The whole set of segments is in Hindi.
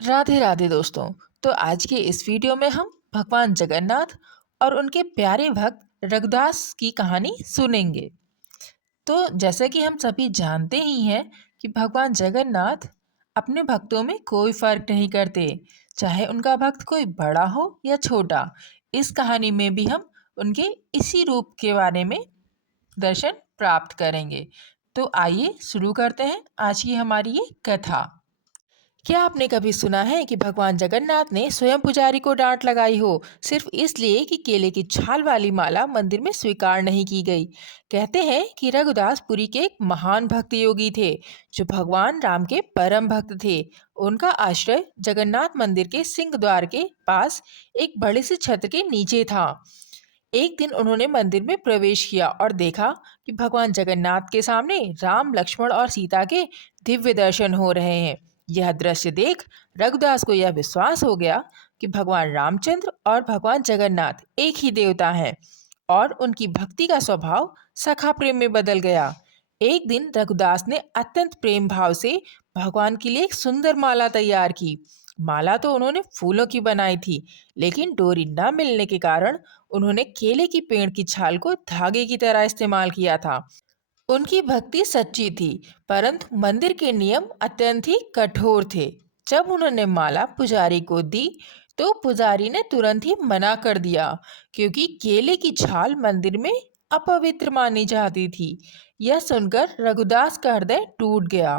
राधे राधे दोस्तों। तो आज के इस वीडियो में हम भगवान जगन्नाथ और उनके प्यारे भक्त रघुदास की कहानी सुनेंगे। तो जैसा कि हम सभी जानते ही हैं कि भगवान जगन्नाथ अपने भक्तों में कोई फर्क नहीं करते, चाहे उनका भक्त कोई बड़ा हो या छोटा। इस कहानी में भी हम उनके इसी रूप के बारे में दर्शन प्राप्त करेंगे। तो आइए शुरू करते हैं आज की हमारी ये कथा। क्या आपने कभी सुना है कि भगवान जगन्नाथ ने स्वयं पुजारी को डांट लगाई हो, सिर्फ इसलिए कि केले की छाल वाली माला मंदिर में स्वीकार नहीं की गई? कहते हैं कि रघुदास पुरी के एक महान भक्त योगी थे, जो भगवान राम के परम भक्त थे। उनका आश्रय जगन्नाथ मंदिर के सिंह द्वार के पास एक बड़े से छत्र के नीचे था। एक दिन उन्होंने मंदिर में प्रवेश किया और देखा कि भगवान जगन्नाथ के सामने राम, लक्ष्मण और सीता के दिव्य दर्शन हो रहे हैं। यह दृश्य देख रघुदास को यह विश्वास हो गया कि भगवान रामचंद्र और भगवान जगन्नाथ एक ही देवता हैं, और उनकी भक्ति का स्वभाव सखा प्रेम में बदल गया। एक दिन रघुदास ने अत्यंत प्रेम भाव से भगवान के लिए एक सुंदर माला तैयार की। माला तो उन्होंने फूलों की बनाई थी, लेकिन डोरी न मिलने के कारण उन्होंने केले की पेड़ की छाल को धागे की तरह इस्तेमाल किया था। उनकी भक्ति सच्ची थी, परंतु मंदिर के नियम अत्यंत ही कठोर थे। जब उन्होंने माला पुजारी को दी, तो पुजारी ने तुरंत ही मना कर दिया, क्योंकि केले की छाल मंदिर में अपवित्र मानी जाती थी। यह सुनकर रघुदास का हृदय टूट गया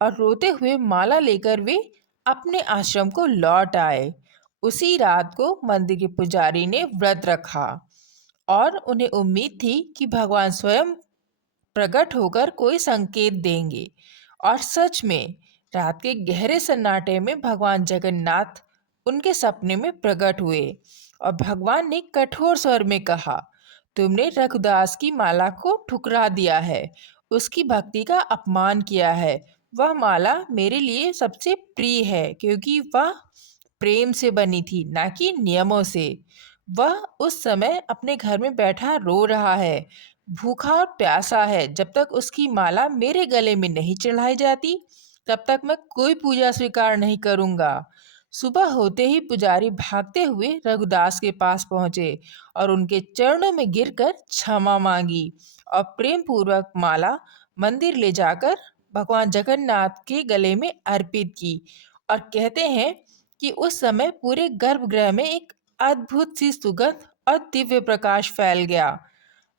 और रोते हुए माला लेकर वे अपने आश्रम को लौट आए। उसी रात को मंदिर के पुजारी ने व्रत रखा और उन्हें उम्मीद थी कि भगवान स्वयं प्रकट होकर कोई संकेत देंगे। और सच में रात के गहरे सन्नाटे में भगवान जगन्नाथ उनके सपने में प्रकट हुए, और भगवान ने कठोर स्वर में कहा, तुमने रघुदास की माला को ठुकरा दिया है, उसकी भक्ति का अपमान किया है। वह माला मेरे लिए सबसे प्रिय है, क्योंकि वह प्रेम से बनी थी, ना कि नियमों से। वह उस समय अपने घर में बैठा रो रहा है, भूखा और प्यासा है। जब तक उसकी माला मेरे गले में नहीं चढ़ाई जाती, तब तक मैं कोई पूजा स्वीकार नहीं करूंगा। सुबह होते ही पुजारी भागते हुए रघुदास के पास पहुंचे और उनके चरणों में गिरकर क्षमा मांगी, और प्रेम पूर्वक माला मंदिर ले जाकर भगवान जगन्नाथ के गले में अर्पित की। और कहते हैं कि उस समय पूरे गर्भगृह में एक अद्भुत सी सुगंध और दिव्य प्रकाश फैल गया,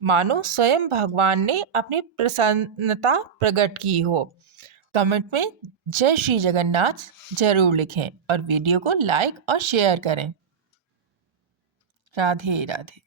मानो स्वयं भगवान ने अपनी प्रसन्नता प्रकट की हो। कमेंट में जय श्री जगन्नाथ जरूर लिखें और वीडियो को लाइक और शेयर करें। राधे राधे।